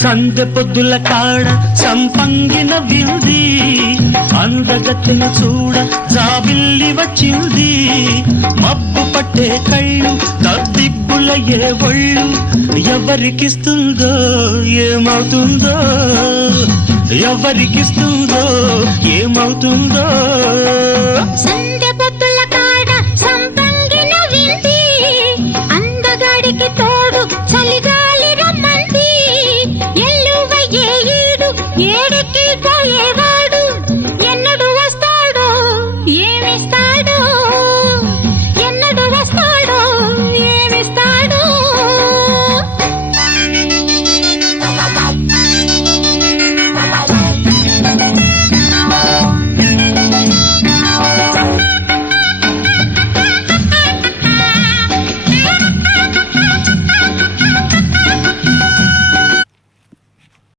సందె పొద్దుల కాడ సంపంగిన వింది అందగత్తెన చూడ జాబిల్లి వచ్చింది మబ్బు పట్టే కళ్ళు తద్దిబ్బుల ఏ ఒళ్ళు ఎవరికిస్తుందో ఏమవుతుందో ఎవరికిస్తుందో ఏమవుతుందో సందె